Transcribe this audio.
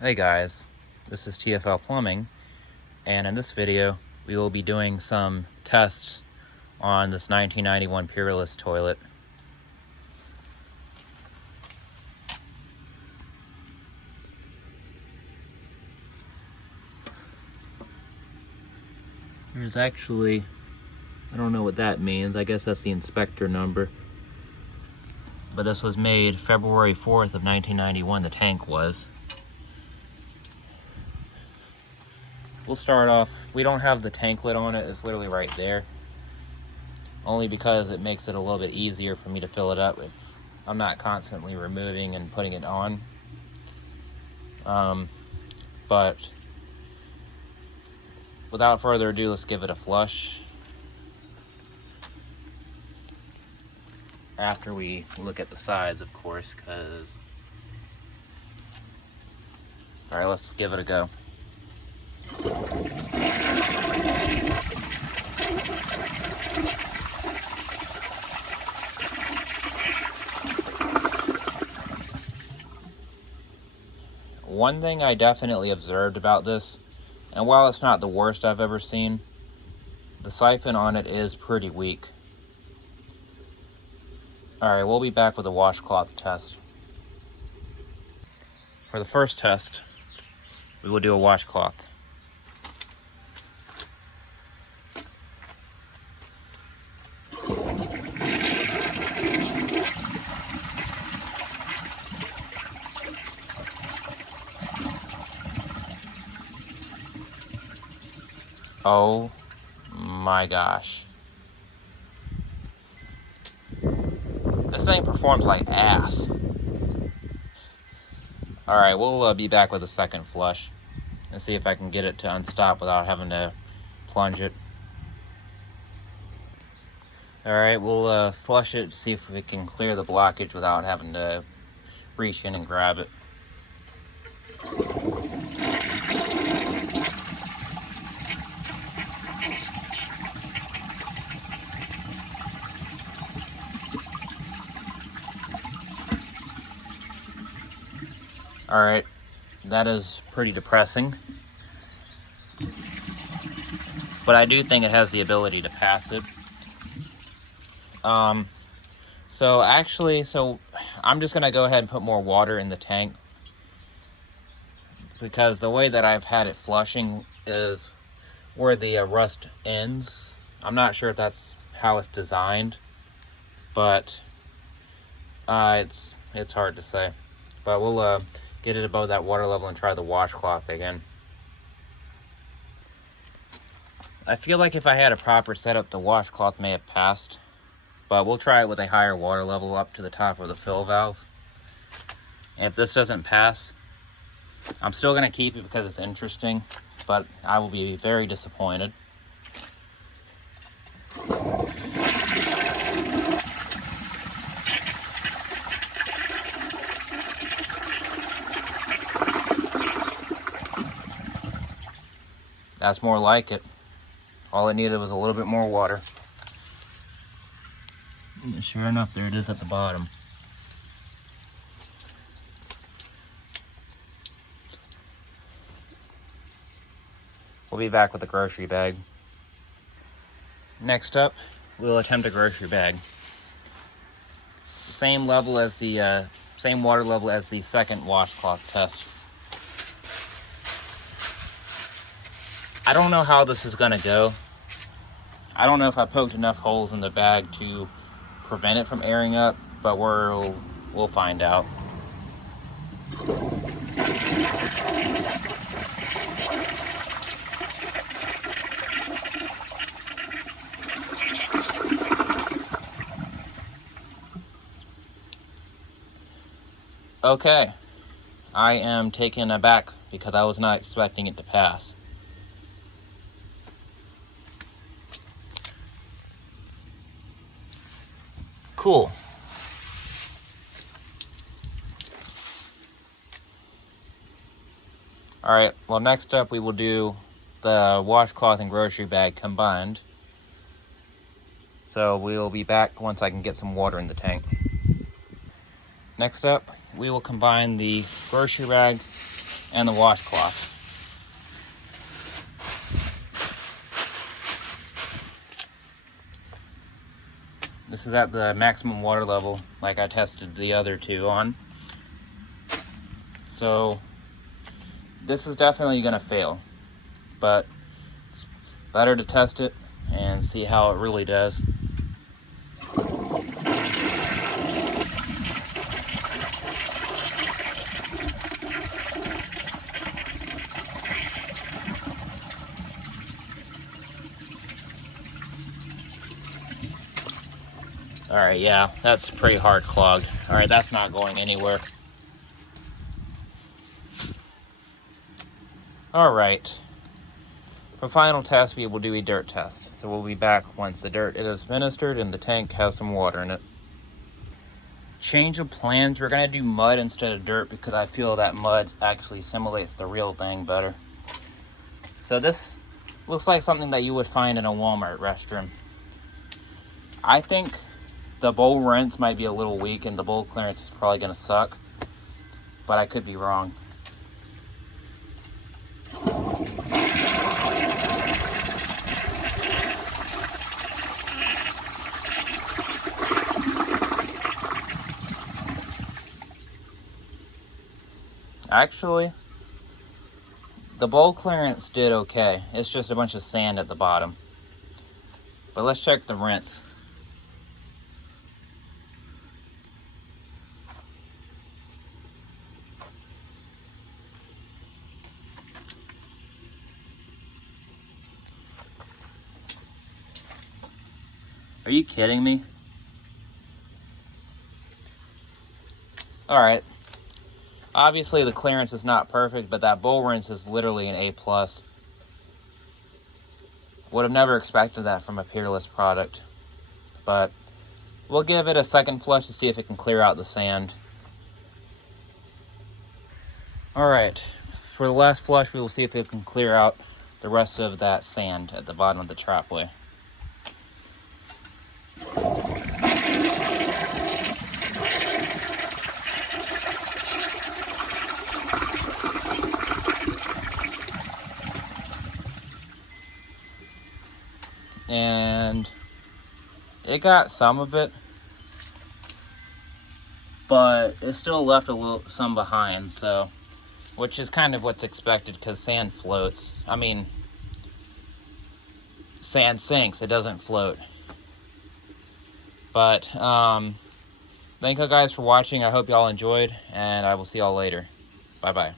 Hey guys, this is TFL Plumbing, and in this video we will be doing some tests on this 1991 Peerless toilet. There's actually, I don't know what that means, I guess that's the inspector number, but this was made February 4th of 1991, the tank was. We'll start off, we don't have the tank lid on it, it's literally right there. Only because it makes it a little bit easier for me to fill it up if I'm not constantly removing and putting it on. But without further ado, let's give it a flush. After we look at the sides, of course, because... Alright, let's give it a go. One thing I definitely observed about this, and while it's not the worst I've ever seen, the siphon on it is pretty weak. Alright, we'll be back with a washcloth test. For the first test, we will do a washcloth. Oh my gosh. This thing performs like ass. Alright, we'll be back with a second flush and see if I can get it to unstop without having to plunge it. Alright, we'll flush it to see if we can clear the blockage without having to reach in and grab it. Alright, that is pretty depressing. But I do think it has the ability to pass it. So I'm just gonna go ahead and put more water in the tank, because the way that I've had it flushing is where the rust ends. I'm not sure if that's how it's designed, but it's hard to say. But we'll get it above that water level and try the washcloth again. I feel like if I had a proper setup, the washcloth may have passed, but we'll try it with a higher water level up to the top of the fill valve. And if this doesn't pass, I'm still gonna keep it because it's interesting, but I will be very disappointed. That's more like it. All it needed was a little bit more water. And sure enough, there it is at the bottom. We'll be back with the grocery bag. Next up, we'll attempt a grocery bag. Same level as the same water level as the second washcloth test. I don't know how this is gonna go. I don't know if I poked enough holes in the bag to prevent it from airing up, but we'll find out. Okay, I am taken aback because I was not expecting it to pass. Cool. Alright, well next up we will do the washcloth and grocery bag combined. So we'll be back once I can get some water in the tank. Next up, we will combine the grocery bag and the washcloth. This is at the maximum water level, like I tested the other two on. So this is definitely gonna fail, but it's better to test it and see how it really does. Alright, yeah, that's pretty hard clogged. Alright, that's not going anywhere. Alright, for final test we will do a dirt test. So we'll be back once the dirt is administered and the tank has some water in it. Change of plans, we're going to do mud instead of dirt because I feel that mud actually simulates the real thing better. So this looks like something that you would find in a Walmart restroom. I think the bowl rinse might be a little weak and the bowl clearance is probably going to suck, but I could be wrong. Actually, the bowl clearance did okay. It's just a bunch of sand at the bottom. But let's check the rinse. Are you kidding me? Alright. Obviously the clearance is not perfect, but that bowl rinse is literally an A+. Would have never expected that from a Peerless product. But we'll give it a second flush to see if it can clear out the sand. Alright, for the last flush we will see if it can clear out the rest of that sand at the bottom of the trapway. And it got some of it, but it still left some behind, so which is kind of what's expected because sand floats. I mean, sand sinks, it doesn't float. But thank you guys for watching. I hope y'all enjoyed, and I will see y'all later. Bye bye.